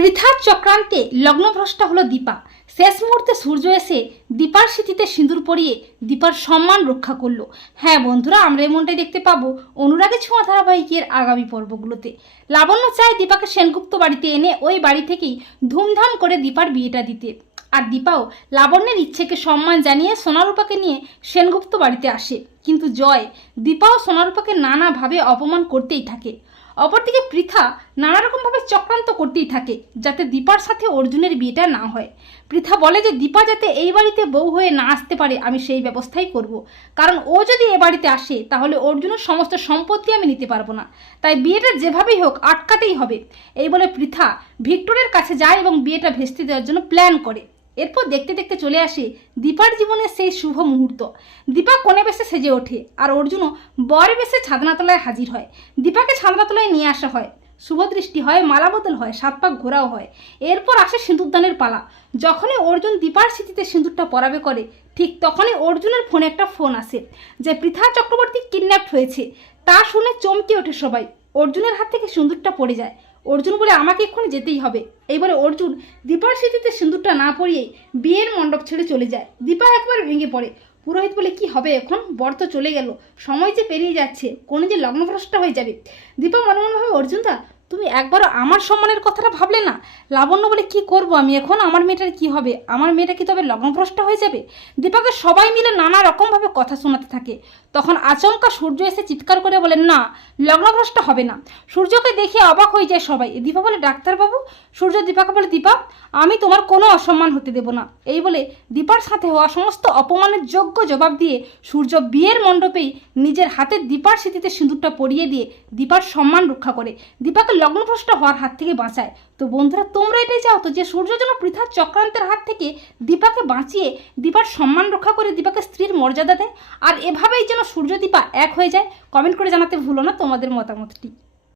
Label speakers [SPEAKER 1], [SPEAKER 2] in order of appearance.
[SPEAKER 1] পৃথার চক্রান্তে লগ্নভ্রষ্টা হলো দীপা। শেষ মুহূর্তে সূর্য এসে দীপার স্মৃতিতে সিঁদুর পরিয়ে দীপার সম্মান রক্ষা করল। হ্যাঁ বন্ধুরা, আমরা এমনটাই দেখতে পাবো অনুরাগে ছোঁয়া ধারাবাহিকের আগামী পর্বগুলোতে। লাবণ্য চায় দীপাকে সেনগুপ্ত বাড়িতে এনে ওই বাড়ি থেকেই ধুমধাম করে দীপার বিয়েটা দিতে। আর দীপাও লাবণ্যের ইচ্ছেকে সম্মান জানিয়ে সোনারূপাকে নিয়ে সেনগুপ্ত বাড়িতে আসে। কিন্তু জয় দীপাও সোনারূপাকে নানাভাবে অপমান করতেই থাকে। অপরদিকে পৃথা নানা রকমভাবে চক্রান্ত করতেই থাকে, যাতে দীপার সাথে অর্জুনের বিয়েটা না হয়। পৃথা বলে যে দীপা যাতে এই বাড়িতে বউ হয়ে না আসতে পারে, আমি সেই ব্যবস্থাই করব। কারণ ও যদি এ বাড়িতে আসে, তাহলে অর্জুনের সমস্ত সম্পত্তি আমি নিতে পারব না। তাই বিয়েটা যেভাবেই হোক, আটকাতেই হবে। এই বলে পৃথা ভিক্টরের কাছে যায় এবং বিয়েটা ভেস্তে দেওয়ার জন্য প্ল্যান করে। এরপর দেখতে দেখতে চলে আসে দীপার জীবনের সেই শুভ মুহূর্ত। দীপা কোণে বেশে সেজে ওঠে আর অর্জুনও বর বেশে ছাদনাতলায় হাজির হয়। দীপাকে ছাদনাতলায় নিয়ে আসা হয়। শুভ দৃষ্টি হয়, মালা বদল হয়, সাত পাক ঘোরাও হয়। এরপর আসে সিঁদুরদানের পালা। যখনই অর্জুন দীপার স্মৃতিতে সিঁদুরটা পরাবে করে, ঠিক তখনই অর্জুনের ফোনে একটা ফোন আসে যে, পৃথা চক্রবর্তী কিডন্যাপ হয়েছে। তা শুনে চমকে ওঠে সবাই। অর্জুনের হাত থেকে সিঁদুরটা পড়ে যায়। অর্জুন বলে আমাকে এক্ষুনি যেতেই হবে। এইবারে অর্জুন দীপার স্মৃতিতে সিঁদুরটা না পরিয়ে বিয়ের মণ্ডপ ছেড়ে চলে যায়। দীপা একবার ভেঙে পড়ে। পুরোহিত বলে, কি হবে এখন? বর তো চলে গেল। সময় যে পেরিয়ে যাচ্ছে কোনো যে লগ্নভ্রষ্ট হয়ে যাবে। দীপা মনে মনে ভাবে অর্জুন দা তুমি একবারও আমার সম্মানের কথাটা ভাবলে না? লাবণ্য বলে, কি করব আমি এখন? আমার মেয়েটার কি হবে? আমার মেয়েটা কি তবে লগ্নভ্রষ্ট হয়ে যাবে? দীপাকে সবাই মিলে নানা রকমভাবে কথা শোনাতে থাকে। তখন আচমকা সূর্য এসে চিৎকার করে বলে, না, লগ্নভ্রষ্ট হবে না। সূর্যকে দেখে অবাক হয়ে যায় সবাই। দীপা বলে, ডাক্তারবাবু? সূর্য দীপাকে বলে, দীপা, আমি তোমার কোনো অসম্মান হতে দেব না। এই বলে দীপার সাথে হওয়া সমস্ত অপমানের যোগ্য জবাব দিয়ে সূর্য বিয়ের মণ্ডপেই নিজের হাতে দীপার স্মৃতিতে সিঁদুরটা পরিয়ে দিয়ে দীপার সম্মান রক্ষা করে। দীপাকে লগ্নভ্রষ্ট হওয়ার হাত থেকে বাঁচায়। তো বন্ধুরা, তোমরা এটাই চাও তো যে সূর্য যেন পৃথার চক্রান্তের হাত থেকে দীপাকে বাঁচিয়ে দীপার সম্মান রক্ষা করে দীপাকে স্ত্রীর মর্যাদা দেয়? আর এভাবেই যেন সূর্য দীপা এক হয়ে যায় কমেন্ট করে জানাতে ভুলো না তোমাদের মতামতটি।